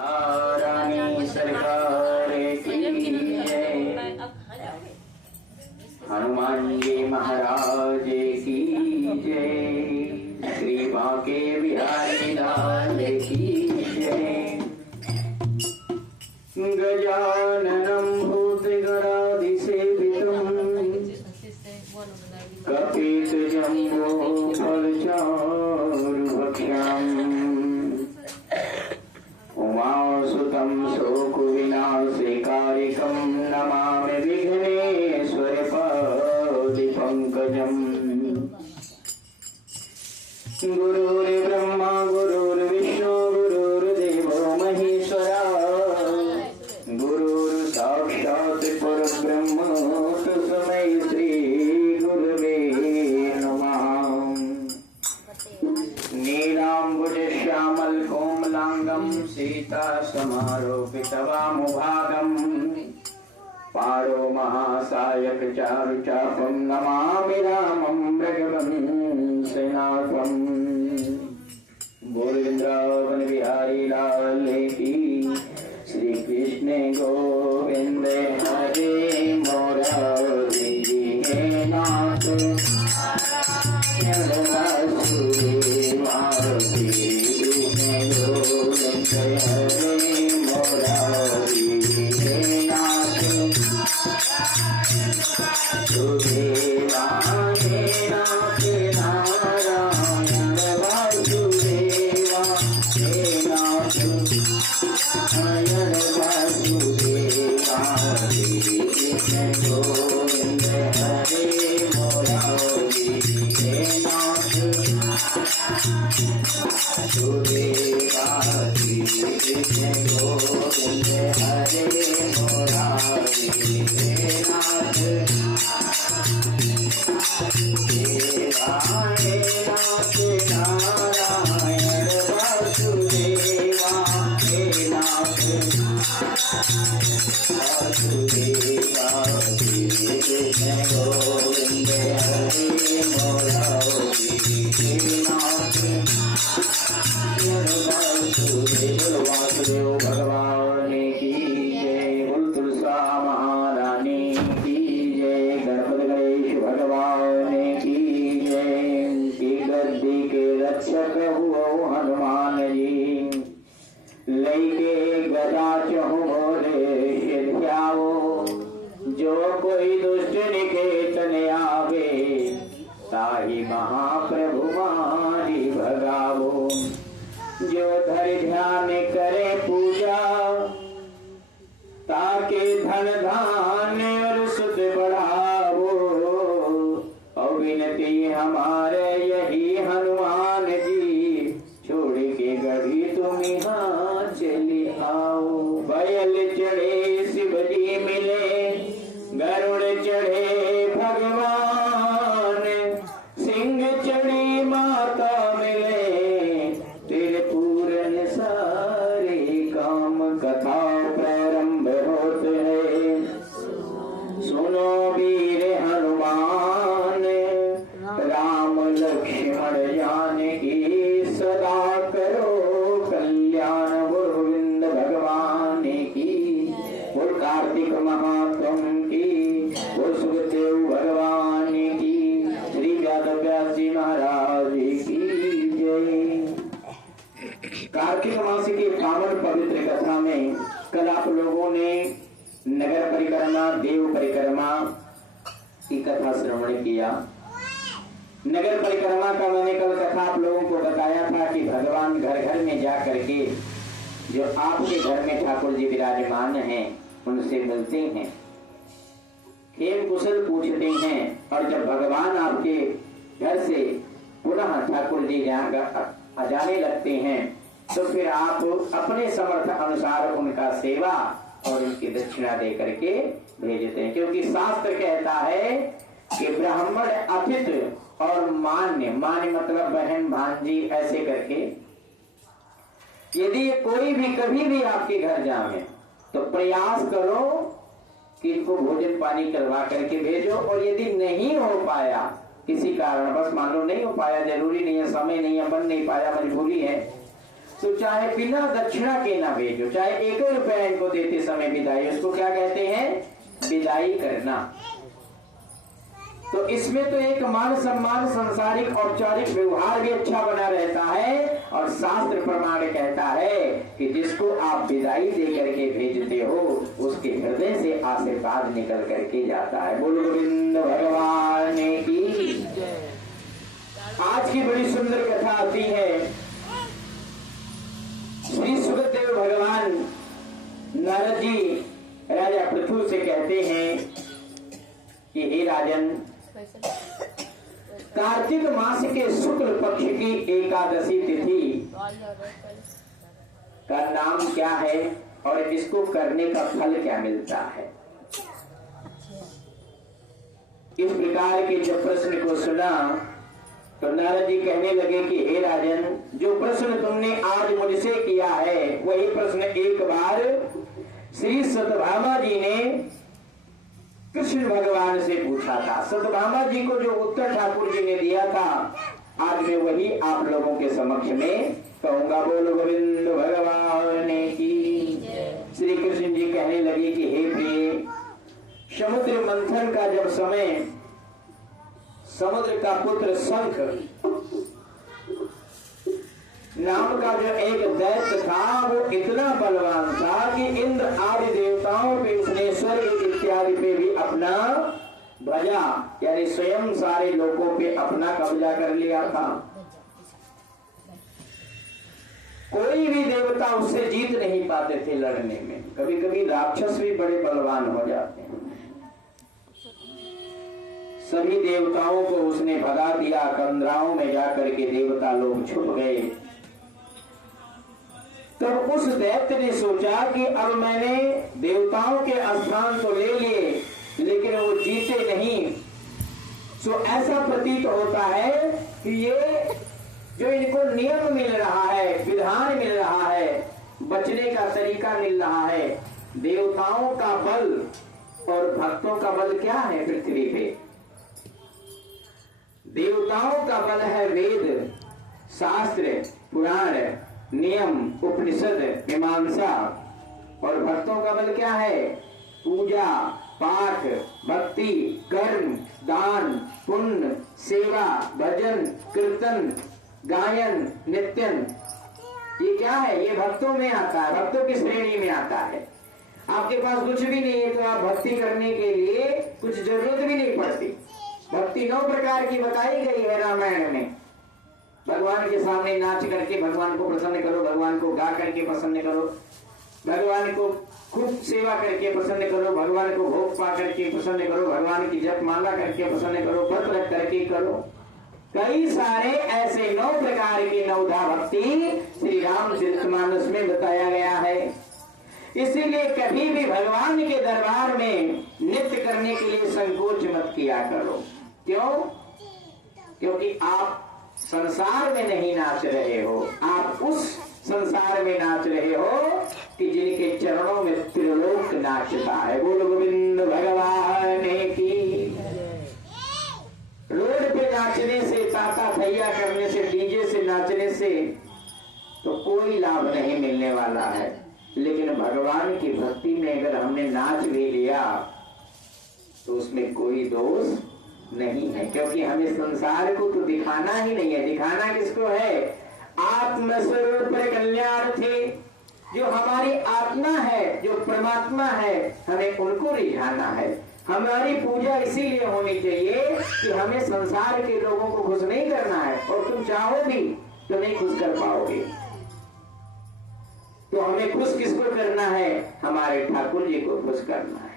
रानी सरकार की जय, हनुमान जी महाराज की जय, श्री बांके बिहारी लाल की जय। गजाननं भूतगणाधिसेवितं कपितजम्बो फलचारुभक्ष्यम् उमासुतं शोकविनाशकारिकं नमामि विघ्नेश्वरपादिपङ्कजम्। गुरुर्ब्रह्मा गुरुर्विष्णु गुरुर्देवो महेश्वरा, गुरुर्साक्षात् परब्रह्म तस्मै श्री गुरवे नमः। नीलाम्बुजश्यामल कोमलांगं सीता समारोपितवामुभागं, पारो महासायक चारुचापं नमामि रामं मृगवंशनाथम्। बोल वृंदावन बिहारी लाल की, श्री कृष्ण गोविंद हरे मुरारी हे नाथ भगवान की जय। बोल तुलसा महारानी की जय, गणपति गणेश भगवान की जय। की गद्दी के रक्षक हुओ हनुमान जी, लैके गदा चहु मोरे सिद्ध्याओ, जो कोई दुष्ट निकेतन आवे, ताहि महाप्रभु मारी भगावो। जो धर ध्यान करे पूजा, ताके धन धान्य और सुख बढ़ावो। और विनती हमारे यही हनुमान जी, छोड़ के गढ़ी तुम यहाँ चली आओ। बैल चढ़े शिव जी मिले, गरुड़ चढ़े भगवान, सिंह चढ़ी माता मिले, तेरे पूरन सारे काम। कथा प्रारंभ होते हैं, सुनो वीर हनुमान, राम लक्ष्मण जानकी सदा करो कल्याण। गोविंद भगवान की, बोल कार्तिक महात्म की, बोल सुखदेव भगवान की, श्री व्यास जी महाराज की जय। कार्तिक मास की पावन पवित्र कथा में कल आप लोगों ने नगर परिक्रमा, देव परिक्रमा की कथा श्रवण किया। नगर परिक्रमा का मैंने कल कथा आप लोगों को बताया था कि भगवान घर घर में जा करके जो आपके घर में ठाकुर जी विराजमान हैं उनसे मिलते हैं, खेल कुशल पूछते हैं, और जब भगवान आपके घर से पुनः ठाकुर जी यहाँ जाने लगते हैं तो फिर आप अपने समर्थ अनुसार उनका सेवा और उनकी दक्षिणा दे करके भेजते हैं। क्योंकि शास्त्र कहता है कि ब्राह्मण अतिथि और मान्य, मान्य मतलब बहन भांजी, ऐसे करके यदि कोई भी कभी भी आपके घर जाए तो प्रयास करो कि इनको भोजन पानी करवा करके भेजो। और यदि नहीं हो पाया, किसी कारण बस मान लो नहीं हो पाया, जरूरी नहीं है, समय नहीं है, बन नहीं पाया, मजबूरी है, तो चाहे बिना दक्षिणा के ना भेजो, चाहे 1 रुपया इनको देते समय विदाई, उसको क्या कहते हैं? विदाई करना। तो इसमें तो एक मान सम्मान, सांसारिक औपचारिक व्यवहार भी अच्छा बना रहता है, और शास्त्र प्रमाण कहता है कि जिसको आप विदाई दे करके भेजते हो उसके हृदय से आशीर्वाद निकल करके जाता है। बोलो गोविंद भगवान की। आज की बड़ी सुंदर कथा आती है। श्री सुखदेव भगवान नारद जी राजा पृथु से कहते हैं कि हे राजन, कार्तिक मास के शुक्ल पक्ष की एकादशी तिथि का नाम क्या है और इसको करने का फल क्या मिलता है? इस प्रकार के जब प्रश्न को सुना तो नारद जी कहने लगे कि हे राजन, जो प्रश्न तुमने आज मुझसे किया है वही प्रश्न एक बार श्री सत्यभामा जी ने कृष्ण भगवान से पूछा था। सत्यभामा जी को जो उत्तर ठाकुर जी ने दिया था, आज मैं वही आप लोगों के समक्ष में कहूंगा। बोलो गोविंद भगवान की। श्री कृष्ण जी कहने लगे कि हे प्रिय, समुद्र मंथन का जब समय समुद्र का पुत्र शंख नाम का जो एक दैत्य था, वो इतना बलवान था कि इंद्र आदि देवताओं पे उसने स्वर्ग इत्यादि पे भी अपना ध्वजा यानी स्वयं सारे लोगों पे अपना कब्जा कर लिया था। कोई भी देवता उससे जीत नहीं पाते थे लड़ने में। कभी कभी राक्षस भी बड़े बलवान हो जाते हैं। सभी देवताओं को उसने भगा दिया। कंदराओं में जाकर के देवता लोग छुप गए। तो उस दैत्य ने सोचा कि अब मैंने देवताओं के स्थान तो ले लिए, लेकिन वो जीते नहीं। तो ऐसा प्रतीत होता है कि ये जो इनको नियम मिल रहा है, विधान मिल रहा है, बचने का तरीका मिल रहा है, देवताओं का बल और भक्तों का बल क्या है पृथ्वी पे? देवताओं का बल है वेद, शास्त्र, पुराण, नियम, उपनिषद, मीमांसा, और भक्तों का बल क्या है? पूजा, पाठ, भक्ति, कर्म, दान, पुण्य, सेवा, भजन, कीर्तन, गायन, नित्यन। ये क्या है? ये भक्तों में आता है, भक्तों की श्रेणी में आता है। आपके पास कुछ भी नहीं है तो आप भक्ति करने के लिए कुछ जरूरत भी नहीं पड़ती। भक्ति 9 प्रकार की बताई गई है रामायण में। भगवान के सामने नाच करके भगवान को प्रसन्न करो, भगवान को गा करके प्रसन्न करो, भगवान को खूब सेवा करके प्रसन्न करो, भगवान को भोग पा करके प्रसन्न करो, भगवान की जप माला करके प्रसन्न करो, व्रत रख करके करो। कई सारे ऐसे 9 प्रकार की नवधा भक्ति श्री रामचरितमानस में बताया गया है। इसीलिए कभी भी भगवान के दरबार में नृत्य करने के लिए संकोच मत किया करो। क्यों? क्योंकि आप संसार में नहीं नाच रहे हो, आप उस संसार में नाच रहे हो कि जिनके चरणों में त्रिलोक नाचता है। बोलो गोविंद भगवान की। रोड पे नाचने से, ताता थैया करने से, डीजे से नाचने से तो कोई लाभ नहीं मिलने वाला है। लेकिन भगवान की भक्ति में अगर हमने नाच भी लिया तो उसमें कोई दोष नहीं है, क्योंकि हमें संसार को तो दिखाना ही नहीं है। दिखाना किसको है? आत्मस्वरूप कल्याण थे, जो हमारी आत्मा है, जो परमात्मा है, हमें उनको रिझाना है। हमारी पूजा इसीलिए होनी चाहिए कि हमें संसार के लोगों को खुश नहीं करना है, और तुम चाहो भी तो नहीं खुश कर पाओगे। तो हमें खुश किसको करना है? हमारे ठाकुर जी को खुश करना है।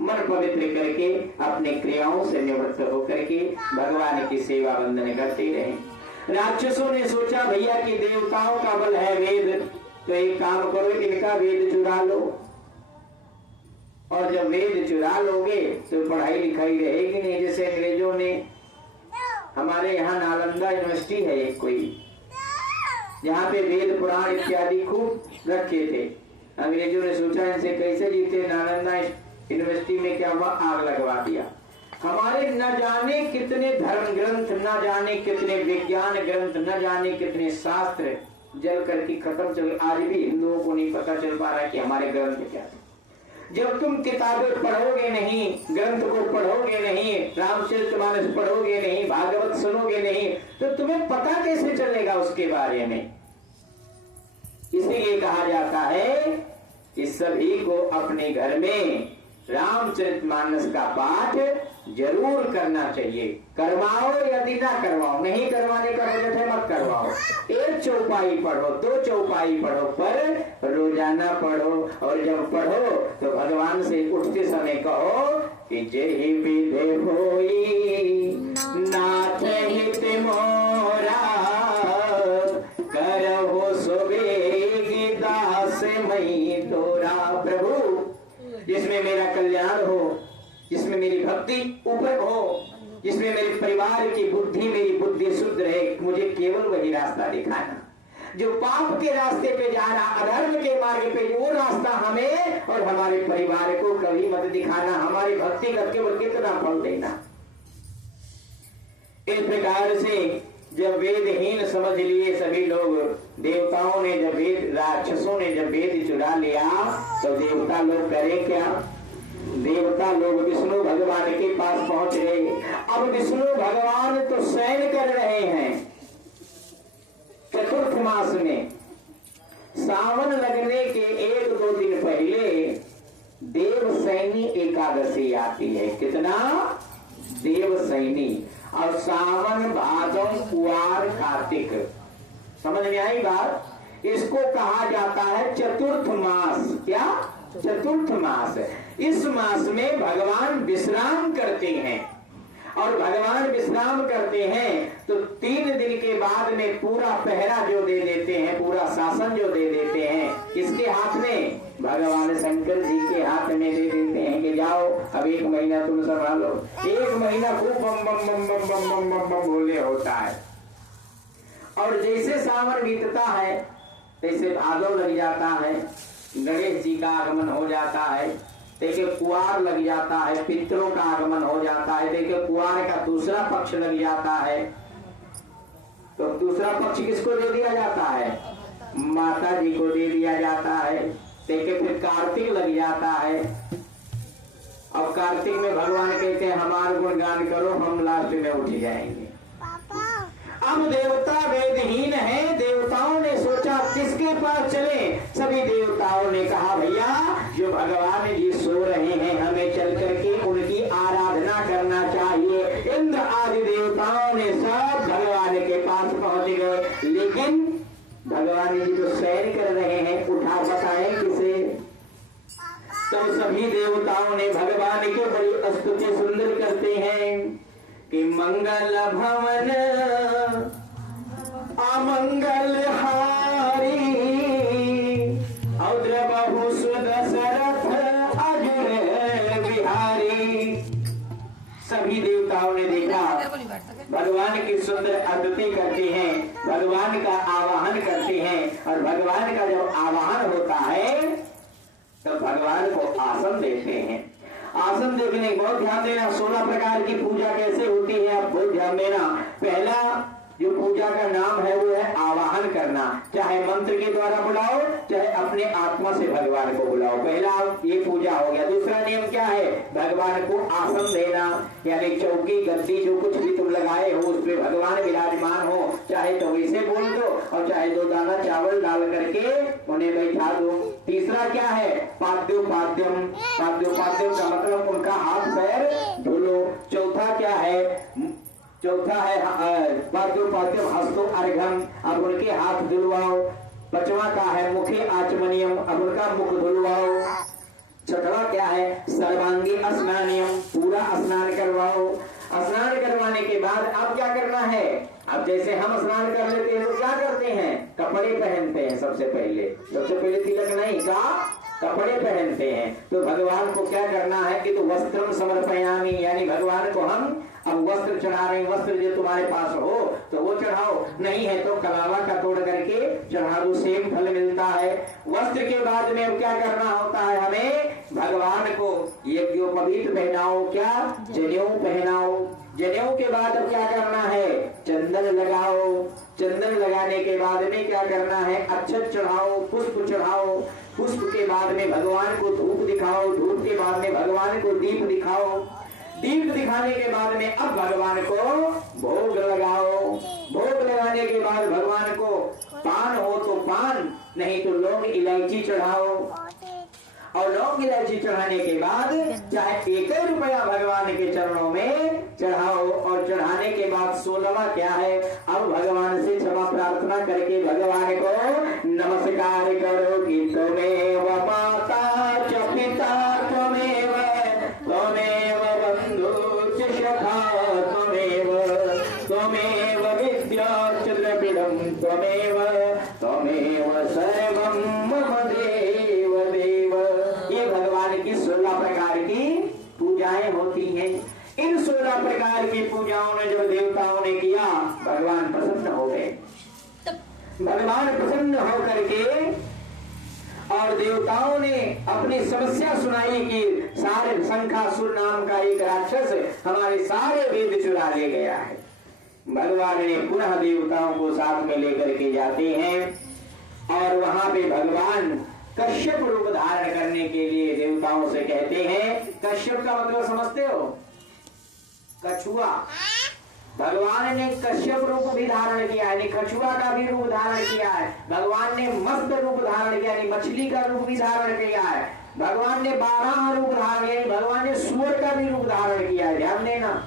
मन पवित्र करके अपने क्रियाओं से निवृत्त होकर के भगवान की सेवा बंदन करते रहे। राक्षसों ने सोचा भैया कि देवताओं का बल है वेद, तो एक काम करो, इनका वेद चुरा लो, और जब वेद चुरा लोगे तो पढ़ाई लिखाई रहेगी नहीं। जैसे अंग्रेजों ने, हमारे यहाँ नालंदा यूनिवर्सिटी है एक कोई, जहाँ पे वेद पुराण इत्यादि खूब रखे थे। अंग्रेजों ने सोचा इनसे कैसे जीते, नालंदा यूनिवर्सिटी में क्या हुआ, आग लगवा दिया। हमारे न जाने कितने धर्म ग्रंथ, न जाने कितने विज्ञान ग्रंथ, न जाने कितने शास्त्र जल करके खत्म चल। आज भी हिंदुओं को नहीं पता चल पा रहा कि हमारे ग्रंथ क्या थे। जब तुम किताबें पढ़ोगे नहीं, ग्रंथ को पढ़ोगे नहीं, रामचरितमानस पढ़ोगे नहीं, भागवत सुनोगे नहीं, तो तुम्हें पता कैसे चलेगा उसके बारे में। इसीलिए कहा जाता है कि सभी को अपने घर में रामचरितमानस का पाठ जरूर करना चाहिए। करवाओ यदि ना करवाओ, नहीं करवाने का बजट है मत करवाओ। एक चौपाई पढ़ो, 2 चौपाई पढ़ो, पर रोजाना पढ़ो। और जब पढ़ो तो भगवान से उठते समय कहो कि जय विधे होई नाथ हित मोरा, करहो सुबेगी दास मई तोरा। प्रभु जिसमें मेरा कल्याण हो, जिसमें मेरी भक्ति ऊपर हो, जिसमें मेरे परिवार की बुद्धि, मेरी बुद्धि शुद्ध रहे, मुझे केवल वही रास्ता दिखाना। जो पाप के रास्ते पे जा रहा, अधर्म के मार्ग पे, वो रास्ता हमें और हमारे परिवार को कभी मत दिखाना। हमारी भक्ति करके वो कितना फल देना। इस प्रकार से जब वेदहीन समझ लिए सभी लोग, देवताओं ने जब वेद, राक्षसों ने जब वेद चुरा लिया, तो देवता लोग करें क्या? देवता लोग विष्णु भगवान के पास पहुंच गए। अब विष्णु भगवान तो शयन कर रहे हैं। चतुर्थ मास में सावन लगने के 1-2 दिन पहले देवसैनी एकादशी आती है। कितना? देवसैनी। और सावन, भादव, कुआर, कार्तिक। समझ में आई बात? इसको कहा जाता है चतुर्थ मास। क्या? चतुर्थ मास। इस मास में भगवान विश्राम करते हैं। और भगवान विश्राम करते हैं तो 3 दिन के बाद में पूरा पहरा जो दे देते हैं, पूरा शासन जो दे देते हैं, किसके हाथ में? भगवान शंकर जी के हाथ में दे देते हैं कि जाओ अब 1 महीना तुम संभालो। 1 महीना खूब बम बम बम बम बम बम बम बम बोले होता है। और जैसे सावन बीतता है तैसे भादव लग जाता है, गणेश जी का आगमन हो जाता है। देखिए कुआर लग जाता है, पितरों का आगमन हो जाता है। देखिए कुआर का दूसरा पक्ष लग जाता है। तो दूसरा पक्ष किसको दे दिया जाता है? माता जी को दे दिया जाता है। देखिए फिर कार्तिक लग जाता है। और कार्तिक में भगवान कहते हैं हमारा गुणगान करो, हम लास्ट में उठ जाएंगे। अब देवता वेदहीन है। देवताओं ने सोचा किसके पास चले? सभी देवताओं ने कहा भैया जो भगवान जी सो रहे हैं, हमें चल करके उनकी आराधना करना चाहिए। इंद्र आदि देवताओं ने सब भगवान के पास पहुंच गए। लेकिन भगवान जी तो शयन कर रहे हैं, उठा बताएं किसे? तो सभी देवताओं ने भगवान की बड़ी स्तुति सुंदर करते हैं कि मंगल भवन अमंगल हारी, औद्र बहु सुदशरथ अजुर बिहारी। सभी देवताओं ने देखा भगवान की सुंदर आरती करते हैं, भगवान का आवाहन करते हैं। और भगवान का जब आवाहन होता है तो भगवान को आसन देते हैं। आसन देखने बहुत ध्यान देना। 16 प्रकार की पूजा कैसे होती है आप बहुत ध्यान देना। पहला जो पूजा का नाम है वो है आवाहन करना। चाहे मंत्र के द्वारा बुलाओ, चाहे अपने आत्मा से भगवान को बुलाओ। पहला ये पूजा हो गया। दूसरा नियम क्या है? भगवान को आसन देना, यानी चौकी गद्दी जो कुछ भी तुम लगाए हो उस पर भगवान विराजमान हो। चाहे तो वैसे बोल दो और चाहे 2 दाना चावल डाल करके उन्हें बैठा दो। तीसरा क्या है? पाद्योपाद्यम। पाद्योपाद्यम का मतलब उनका हाथ पैर धुलो। चौथा क्या है? चौथा है पाद्योपाद्यम हस्तो अर्घम, अब उनके हाथ धुलवाओ। 5वां का है मुखे आचमनियम, अब उनका मुख धुलवाओ। 6वां क्या है? सर्वांगी स्नानियम, पूरा स्नान करवाओ। स्नान करवाने के बाद अब क्या करना है? अब जैसे हम स्नान कर लेते हैं तो क्या करते हैं? कपड़े पहनते हैं। सबसे पहले तिलक नहीं का कपड़े पहनते हैं। तो भगवान को क्या करना है कि तो वस्त्रम समर्पयामि, यानी भगवान को हम अब वस्त्र चढ़ा रहे हैं। वस्त्र जो तुम्हारे पास हो तो वो चढ़ाओ, नहीं है तो कलावा का तोड़ करके चढ़ा दो, सेम फल मिलता है। वस्त्र के बाद में अब क्या करना होता है? हमें भगवान को यज्ञोपवीत पहनाओ। क्या? जनेऊ पहनाओ। जनेऊ के बाद अब क्या करना है? चंदन लगाओ। चंदन लगाने के बाद में क्या करना है? अक्षत चढ़ाओ, पुष्प चढ़ाओ। पुष्प के बाद में भगवान को धूप दिखाओ। धूप के बाद में भगवान को दीप दिखाओ। दीप दिखाने के बाद में अब भगवान को भोग लगाओ। भोग लगाने के बाद भगवान को पान हो तो पान, नहीं तो लौंग इलायची चढ़ाओ। और लौंग इलायची चढ़ाने के बाद चाहे 1 रुपया भगवान के चरणों में चढ़ाओ। और चढ़ाने के बाद 16वां क्या है? अब भगवान से क्षमा प्रार्थना करके भगवान को नमस्कार करो कि त्वमेव माता च पिता त्वमेव त्वमेव बंधु च सखा त्वमेव विद्या च द्रविड़ं त्वमेव सर्वं मम देव देव। ये भगवान की 16 प्रकार की पूजाएं होती हैं। इन 16 प्रकार की पूजाओं ने जब देवताओं ने किया, भगवान प्रसन्न हो गए। भगवान प्रसन्न होकर के और देवताओं ने अपनी समस्या सुनाई कि सारे शंखासुर नाम का एक राक्षस हमारे सारे वेद चुरा ले गया है। भगवान ने पुनः देवताओं को साथ में लेकर के जाते हैं और वहां पे भगवान कश्यप रूप धारण करने के लिए देवताओं से कहते हैं। कश्यप का मतलब समझते हो? कछुआ। भगवान ने कश्यप रूप भी धारण किया है, कछुआ का भी रूप धारण किया है। भगवान ने मस्त रूप धारण किया, मछली का रूप भी धारण किया है। भगवान ने 12 रूप धारण किया। भगवान ने सूअर का भी रूप धारण किया है। ध्यान देना,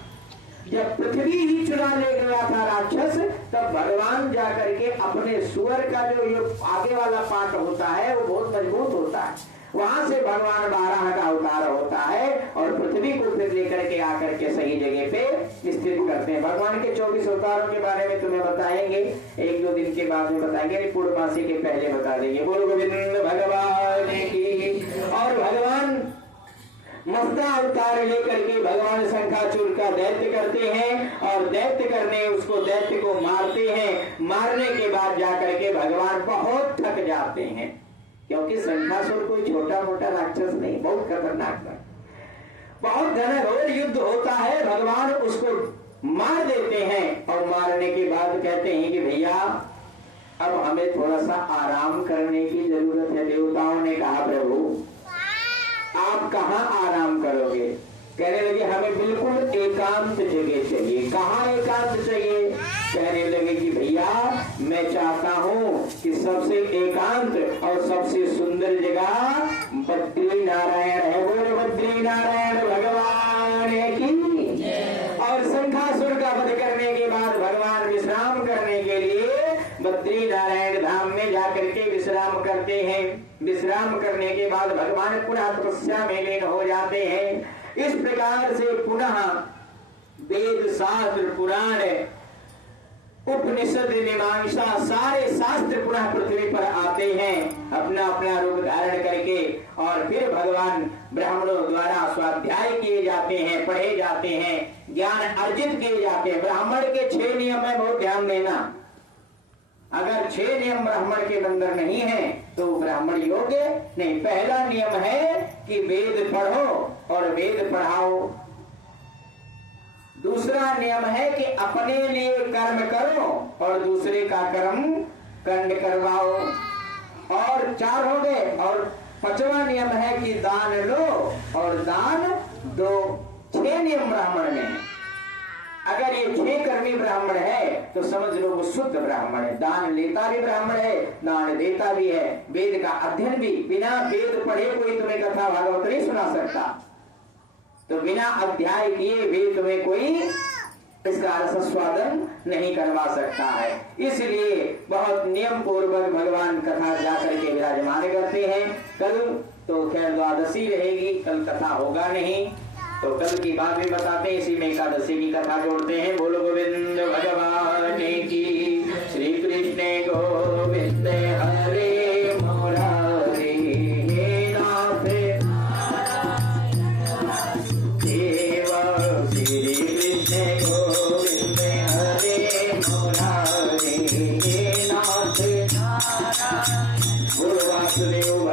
जब पृथ्वी ही चुरा ले गया था राक्षस, तब भगवान जाकर के अपने सूअर का जो ये आगे वाला पार्ट होता है वो बहुत मजबूत होता है, वहां से भगवान 12 का अवतार होता है और पृथ्वी को फिर लेकर के आकर के सही जगह पे स्थित करते हैं। भगवान के 24 अवतारों के बारे में तुम्हें बताएंगे, 1-2 दिन के बाद में बताएंगे, पूर्णमासी के पहले बता देंगे। बोलो गोविंद भगवान की। और भगवान मस्ता अवतार लेकर के भगवान शंखाचूर का दैत्य करते हैं और दैत्य को मारते हैं। मारने के बाद जाकर के भगवान बहुत थक जाते हैं, क्योंकि शंखासुर कोई छोटा मोटा राक्षस नहीं, बहुत खतरनाक था। बहुत घनघोर युद्ध होता है, भगवान उसको मार देते हैं और मारने के बाद कहते हैं कि भैया अब हमें थोड़ा सा आराम करने की जरूरत है। देवताओं ने कहा प्रभु आप कहाँ आराम करोगे? कहने लगे हमें बिल्कुल एकांत जगह चाहिए। कहाँ एकांत चाहिए? कहने लगे कि भैया मैं चाहता हूँ कि सबसे एकांत और सबसे सुंदर जगह बद्री नारायण है। बोले बद्री नारायण भगवान की। और शंखासुर का वध करने के बाद भगवान विश्राम करने के लिए बद्री नारायण धाम में जाकर के विश्राम करते हैं। विश्राम करने के बाद भगवान पुनः तपस्या में लीन हो जाते हैं। इस प्रकार से पुनः वेद शास्त्र पुराण उपनिषद मीमांसा सारे शास्त्र पुनः पृथ्वी पर आते हैं अपना अपना रूप धारण करके, और फिर भगवान ब्राह्मणों द्वारा स्वाध्याय किए जाते हैं, पढ़े जाते हैं, ज्ञान अर्जित किए जाते हैं। ब्राह्मण के 6 नियम है, बहुत ध्यान देना। अगर 6 नियम ब्राह्मण के अंदर नहीं है तो ब्राह्मण योग्य नहीं। पहला नियम है कि वेद पढ़ो और वेद पढ़ाओ। दूसरा नियम है कि अपने लिए कर्म करो और दूसरे का कर्म कंड करवाओ। और 4 हो गए। और 5वां नियम है कि दान लो और दान दो। 6 नियम ब्राह्मण में है। अगर ये 6 कर्मी ब्राह्मण है तो समझ लो वो शुद्ध ब्राह्मण है। दान लेता भी ब्राह्मण है, दान देता भी है, वेद का अध्ययन भी। बिना वेद पढ़े कोई तुम्हें कथा भागवत नहीं सुना सकता, तो बिना अध्याय किए वेद तुम्हें कोई इसका रसास्वादन नहीं करवा सकता है। इसलिए बहुत नियम पूर्वक भगवान कथा जाकर के विराजमान करते हैं। कल तो खैर द्वादशी रहेगी, कल कथा होगा नहीं, तो कल की बात भी बताते हैं, इसी में एकादशी की कथा जोड़ते हैं। बोलो